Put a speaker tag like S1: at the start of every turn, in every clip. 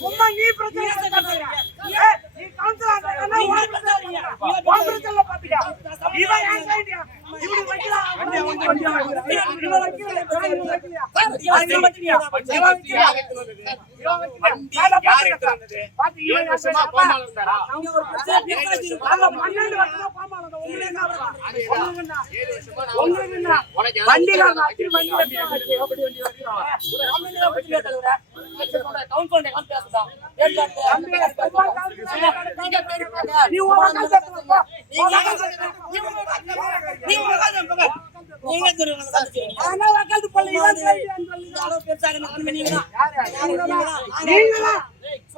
S1: சும்மா நீ பிரச்சனை பண்ணாதீங்க. ஏய், நீ council ஆகுறதுன்னா உன் பிரச்சனை இல்ல. உன் பிரச்சனை பாத்துக்க. இவன் என் client யா. இப்படி வைக்கலாம். இவன் வைக்கல. இவன் வைக்கலையா? இவன் வைக்கலையா? இவன்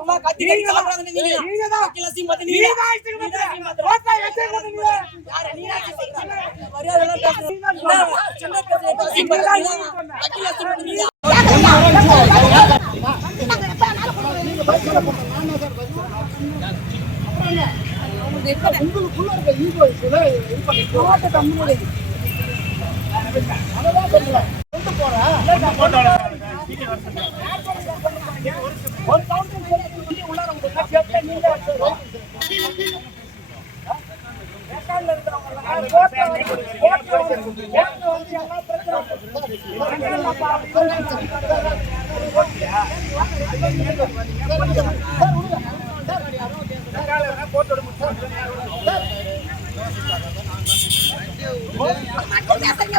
S1: என் client. நாங்க பன்னெண்டு வருஷமா பாமால இருக்கோம். உங்களுக்கு என்ன வரும்? உங்களுக்கு என்ன? உங்களுக்கு என்ன? வண்டிக்காரன் அடிச்சு வண்டி எடுத்து அப்படி வண்டி எடுத்துறான். நீ உன் மக்கள் பேசுற போ. உன் மக்கள் பேசுற போ. நீ உன் மக்கள் பேசுற போ. ஆனா உக்காந்து போல இவன் சொல்லிட்டு நீங்களா? நீங்களா? நீங்கதான். நீதான் இஷ்டம் பண்ற. ஓட்டா எச்சம் பண்ணுங்க. ஒரு கவுண்டர்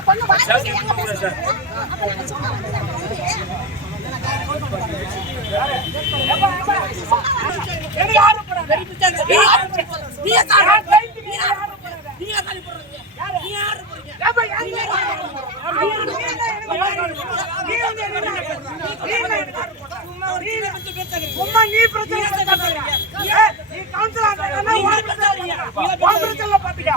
S2: பொண்ணு வாழ்க்கை எங்க பேசுறீங்க அப்ப நான் சும்மா வந்து நான்
S1: எனக்கு யாரும் போடாது. நீ யாரும் போடாது. நீ யாரும் போடாது. நீ யாரும் போடாது. நீ யாரும் போடாது. யாரு? நீ யாரும் போடாது. ஏப்பா, யாரு? நீ யாரும் போடாது. நீ வந்து எனக்கு யாரும் போடாது. நீ வந்து எனக்கு யாரும் போடாது. நீ வந்து எனக்கு யாரும் போடாது. நீ சும்மா நீ பிரச்சனை பண்ணாதீங்க. இவன் நீ council ஆகுறதுன்னா பிரச்சனை இல்ல. உன் பிரச்சனை பாத்துக்க.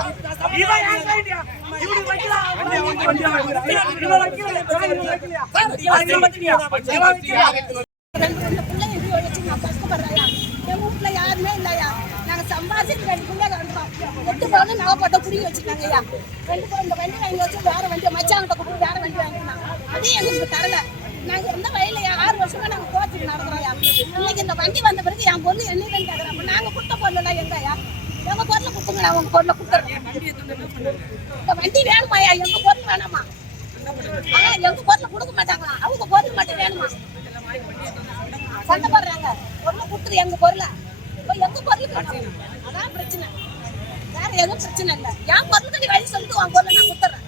S1: இவன் என் client யா. இப்படி வைக்கலாம். இவன் வைக்கலையா? இவன் வைக்கலையா? இவன் வைக்கலையா? இவன் வைக்கலையா?
S2: ரெண்டு ரெண்டு பிள்ளைங்க இப்படி வச்சு நான் கஷ்டப்படுறேன் எங்க வீட்டுல யாருமே இல்லையா நாங்க சம்பாதிச்சு ரெண்டு பிள்ளைங்க எட்டு பவுன் நாகப்பட்ட குடிக்க குடி வச்சுருக்காங்கய்யா ரெண்டு பவுன் இந்த வண்டி வாங்கி வச்சு வேற வண்டி மச்சாங்கிட்ட கொடுத்து வேற வண்டி வாங்கினா அதையும் எங்களுக்கு தரல. நாங்க எந்த வயல ஆறு வருஷமா நாங்க கோச்சுக்கு நடக்கிறோம்யா இன்னைக்கு இந்த வண்டி வந்த பிறகு என் பொருள் என்ன கேக்குறேன் அப்ப நாங்க கொடுத்த பொருள் எங்கயா எங்க பொருளை கொடுத்துங்க நான் உங்க பொருளை கொடுத்துறேன். இந்த வண்டி வேணுமாயா எங்க பொருள் வேணாமா? ஆ எங்க பொருளை கொடுக்க மாட்டாங்களா? அவங்க பொருள் மட்டும் வேணுமா? சண்டை போடுறாங்க. பொருளை கொடுத்துரு எங்க பொருளை இப்போ எங்க பொருள் வேணும். அதான் பிரச்சனை. வேற எதுவும் பிரச்சனை இல்லை. என் பொருளுக்கு நீ வழி சொல்லிட்டு உன் பொருளை நான் குத்துறேன்